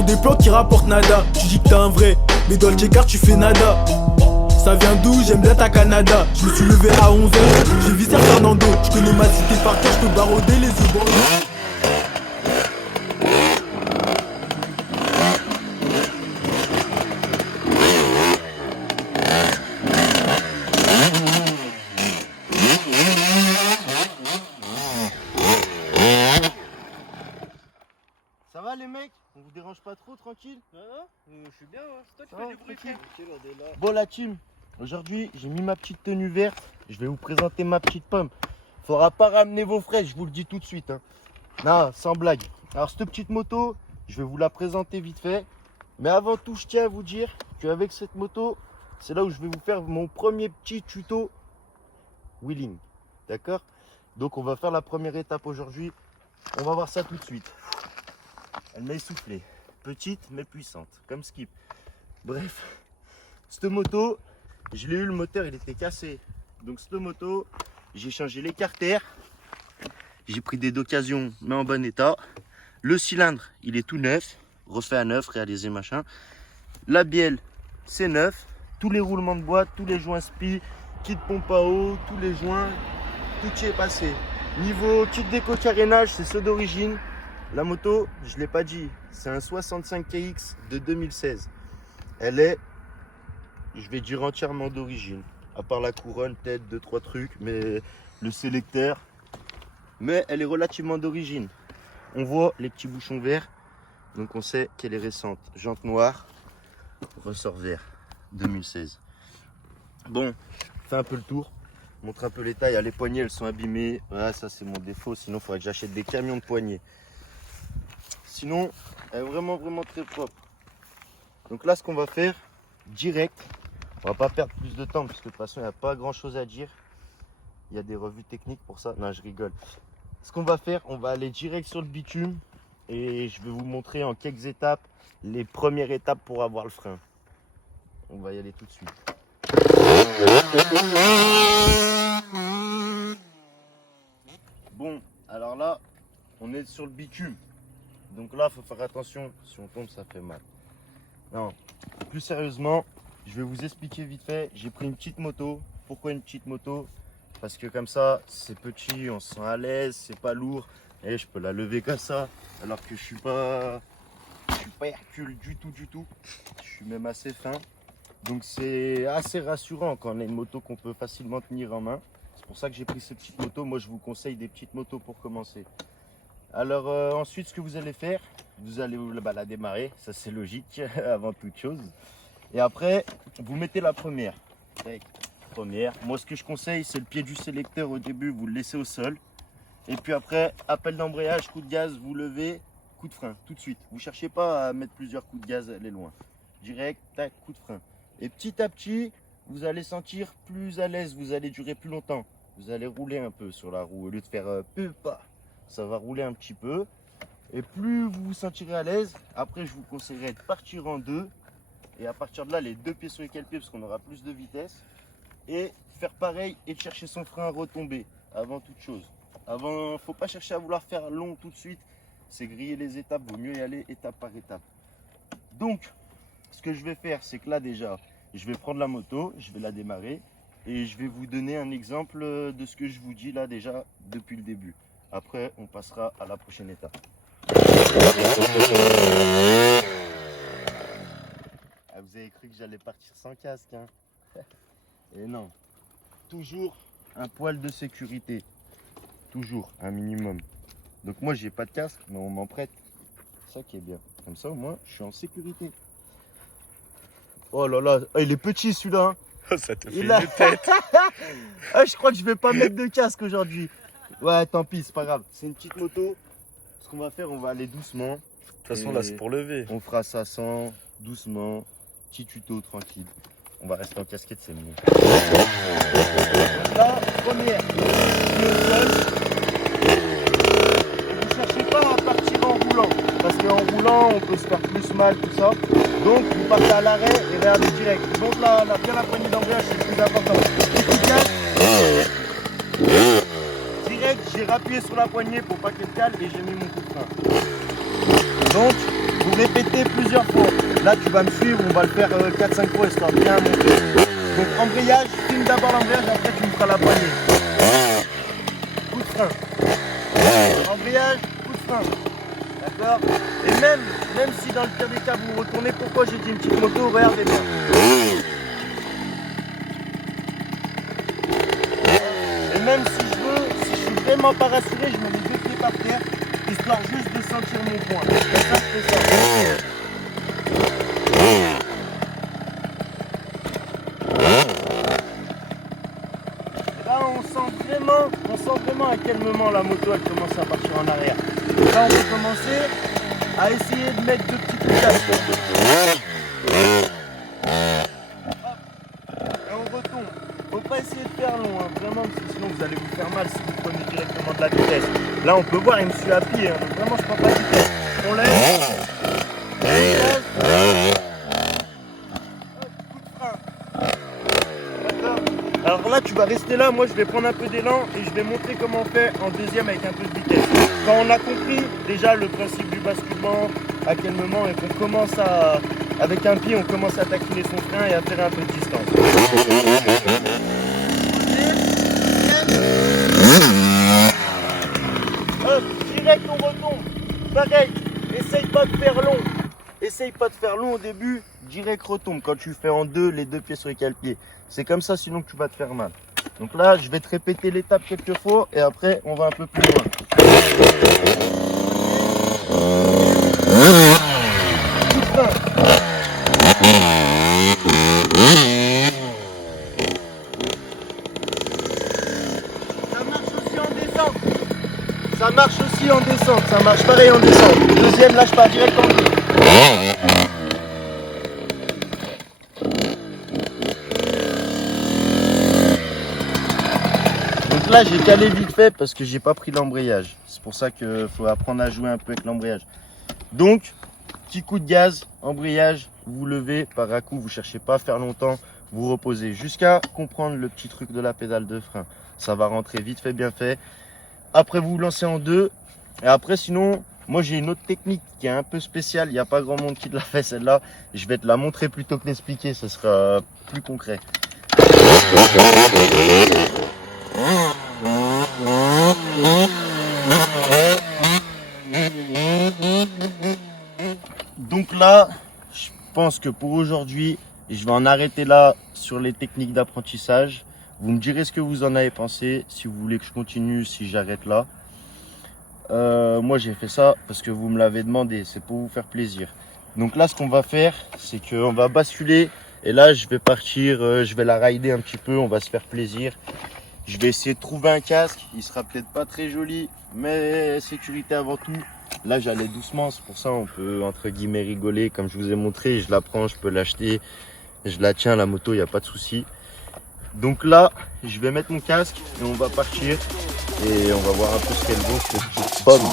sur des plans qui rapportent nada. Tu dis que t'es un vrai, mais dans le J-Car tu fais nada. Ça vient d'où? J'aime bien ta Canada. Je me suis levé à 11h, j'ai visé Fernando. Je connais ma cité par cœur, je peux barauder les yeux bandés. Ça va les mecs? On vous dérange pas trop, tranquille? Je suis bien, hein. C'est toi qui fais du bruit, frère. Bon la team, aujourd'hui j'ai mis ma petite tenue verte. Je vais vous présenter ma petite pomme. Faudra pas ramener vos fraises, je vous le dis tout de suite. Hein. Non, sans blague. Alors cette petite moto, je vais vous la présenter vite fait. Mais avant tout, je tiens à vous dire qu'avec cette moto, c'est là où je vais vous faire mon premier petit tuto wheeling. D'accord? Donc on va faire la première étape aujourd'hui. On va voir ça tout de suite. Elle m'a essoufflé. Petite mais puissante, comme Skip. Bref, cette moto, je l'ai eu, le moteur il était cassé. Donc cette moto, j'ai changé les carters. J'ai pris des d'occasion mais en bon état. Le cylindre, il est tout neuf, refait à neuf, réalisé machin. La bielle, c'est neuf. Tous les roulements de boîte, tous les joints spi, kit pompe à eau, tous les joints, tout y est passé. Niveau kit déco carénage, c'est ceux d'origine. La moto, je ne l'ai pas dit, c'est un 65 KX de 2016. Elle est, je vais dire, entièrement d'origine. À part la couronne, peut-être 2-3 trucs, mais le sélecteur. Mais elle est relativement d'origine. On voit les petits bouchons verts, donc on sait qu'elle est récente. Jante noire, ressort vert, 2016. Bon, fais un peu le tour. Montre un peu les tailles. Les poignées, elles sont abîmées. Voilà, ça c'est mon défaut. Sinon, il faudrait que j'achète des camions de poignées. Sinon, elle est vraiment très propre. Donc là, ce qu'on va faire, direct, on va pas perdre plus de temps parce que de toute façon, il n'y a pas grand chose à dire. Il y a des revues techniques pour ça. Non, je rigole. Ce qu'on va faire, on va aller direct sur le bitume et je vais vous montrer en quelques étapes les premières étapes pour avoir le frein. On va y aller tout de suite. Bon, alors là, on est sur le bitume. Donc là, il faut faire attention, si on tombe, ça fait mal. Non, plus sérieusement, je vais vous expliquer vite fait. J'ai pris une petite moto. Pourquoi une petite moto? Parce que comme ça, c'est petit, on se sent à l'aise, c'est pas lourd. Et je peux la lever comme ça, alors que je suis pas Hercule du tout. Je suis même assez fin. Donc c'est assez rassurant quand on a une moto qu'on peut facilement tenir en main. C'est pour ça que j'ai pris ces petites motos. Moi, je vous conseille des petites motos pour commencer. Alors ensuite, ce que vous allez faire, vous allez la démarrer, ça c'est logique avant toute chose. Et après, vous mettez la première. Première. Moi, ce que je conseille, c'est le pied du sélecteur au début, vous le laissez au sol. Et puis après, appel d'embrayage, coup de gaz, vous levez, coup de frein, tout de suite. Vous ne cherchez pas à mettre plusieurs coups de gaz, aller loin. Direct, tac, coup de frein. Et petit à petit, vous allez sentir plus à l'aise, vous allez durer plus longtemps. Vous allez rouler un peu sur la roue, au lieu de faire pas. Ça va rouler un petit peu. Et plus vous vous sentirez à l'aise, après je vous conseillerais de partir en deux. Et à partir de là, les deux pieds sur lesquels pied, parce qu'on aura plus de vitesse. Et faire pareil et de chercher son frein à retomber avant toute chose. Avant, faut pas chercher à vouloir faire long tout de suite. C'est griller les étapes, vaut mieux y aller étape par étape. Donc, ce que je vais faire, c'est que là déjà, je vais prendre la moto, je vais la démarrer. Et je vais vous donner un exemple de ce que je vous dis là déjà depuis le début. Après, on passera à la prochaine étape. Ah, vous avez cru que j'allais partir sans casque, hein? Et non. Toujours un poil de sécurité. Toujours un minimum. Donc moi, j'ai pas de casque, mais on m'en prête. C'est ça qui est bien. Comme ça, au moins, je suis en sécurité. Oh là là, il est petit celui-là. Hein. Ça te fait une tête. Ah, je crois que je vais pas mettre de casque aujourd'hui. Ouais, tant pis, c'est pas grave. C'est une petite moto. Ce qu'on va faire, on va aller doucement. De toute façon, là, c'est pour lever. On fera ça sans, doucement, petit tuto, tranquille. On va rester en casquette, c'est mieux. La première, vous cherchez pas à partir en roulant. Parce qu'en roulant, on peut se faire plus mal, tout ça. Donc, vous partez à l'arrêt et regardez direct. Donc là, bien la poignée d'embrayage, c'est le plus important. Efficace. Direct, j'ai rappuyé sur la poignée pour pas qu'elle cale et j'ai mis mon coup de frein. Donc, Vous répétez plusieurs fois. Là, tu vas me suivre, on va le faire 4-5 fois histoire de bien monter. Donc, embrayage, filme d'abord l'embrayage, après tu me feras la poignée. Coup de frein. Embrayage, coup de frein. D'accord? Et même si dans le pire des cas vous vous retournez, pourquoi j'ai dit une petite moto, regardez bien. Et même si je suis vraiment pas rassuré, je mets les deux pieds par terre, histoire juste de sentir mon point. Et ça, je fais ça. Là, on sent vraiment à quel moment la moto elle commence à partir en arrière. Là, on peut commencer à essayer de mettre deux petits coups de gaz. Et on retombe. Faut pas essayer de faire long, hein, vraiment, parce que sinon vous allez vous faire mal si vous prenez directement de la vitesse. Là, on peut voir, il me suit à pied, hein, donc vraiment, je prends pas de vitesse. On lève. Alors là, tu vas rester là, moi je vais prendre un peu d'élan et je vais montrer comment on fait en deuxième avec un peu de vitesse. Quand on a compris déjà le principe du basculement, à quel moment et qu'on commence à, avec un pied, on commence à taquiner son frein et à faire un peu de distance. Hop, direct on retombe. Pareil, essaye pas de faire long. Essaye pas de faire long au début, direct retombe quand tu fais en deux, les deux pieds sur les cale-pieds. C'est comme ça sinon que tu vas te faire mal. Donc là, je vais te répéter l'étape quelques fois et après, on va un peu plus loin. Ça marche aussi en descente. Ça marche aussi en descente. Ça marche pareil en descente. Deuxième, lâche pas, direct en deux. Là j'ai calé vite fait parce que j'ai pas pris l'embrayage. C'est pour ça qu'il faut apprendre à jouer un peu avec l'embrayage. Donc, petit coup de gaz, embrayage, vous levez par à coup, vous cherchez pas à faire longtemps, vous reposez jusqu'à comprendre le petit truc de la pédale de frein. Ça va rentrer vite fait, bien fait. Après vous lancez en deux. Et après sinon, moi j'ai une autre technique qui est un peu spéciale. Il n'y a pas grand monde qui l'a fait celle-là. Je vais te la montrer plutôt que l'expliquer, ce sera plus concret. Donc là, je pense que pour aujourd'hui, je vais en arrêter là sur les techniques d'apprentissage. Vous me direz ce que vous en avez pensé, si vous voulez que je continue, si j'arrête là. Moi j'ai fait ça parce que vous me l'avez demandé, c'est pour vous faire plaisir. Donc là ce qu'on va faire, c'est qu'on va basculer et là je vais partir, je vais la rider un petit peu, on va se faire plaisir. Je vais essayer de trouver un casque, il sera peut-être pas très joli, mais sécurité avant tout. Là j'allais doucement, c'est pour ça on peut entre guillemets rigoler, comme je vous ai montré, je la prends, je peux l'acheter, je la tiens la moto, il n'y a pas de souci. Donc là, je vais mettre mon casque et on va partir et on va voir un peu ce qu'elle vaut cette petite pomme.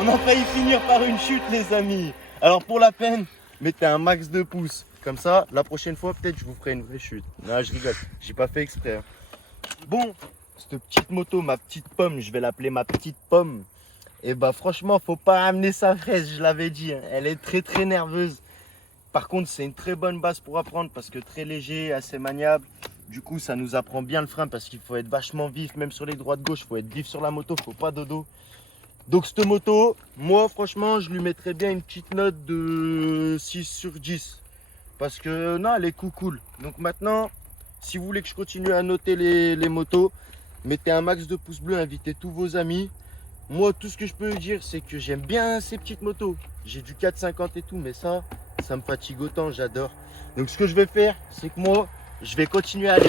On a failli finir par une chute, les amis. Alors pour la peine, mettez un max de pouces. Comme ça, la prochaine fois, peut-être je vous ferai une vraie chute. Non, je rigole. J'ai pas fait exprès. Hein. Bon, cette petite moto, ma petite pomme, je vais l'appeler ma petite pomme. Et bah franchement, faut pas amener sa fraise, je l'avais dit. Hein. Elle est très très nerveuse. Par contre, c'est une très bonne base pour apprendre parce que très léger, assez maniable. Du coup, ça nous apprend bien le frein parce qu'il faut être vachement vif, même sur les droites-gauche. Il faut être vif sur la moto, faut pas dodo. Donc cette moto, moi franchement, je lui mettrais bien une petite note de 6 sur 10. Parce que non, elle est cool. Donc maintenant, si vous voulez que je continue à noter les motos, mettez un max de pouces bleus, invitez tous vos amis. Moi, tout ce que je peux dire, c'est que j'aime bien ces petites motos. J'ai du 450 et tout, mais ça me fatigue autant, j'adore. Donc ce que je vais faire, c'est que moi, je vais continuer à aller.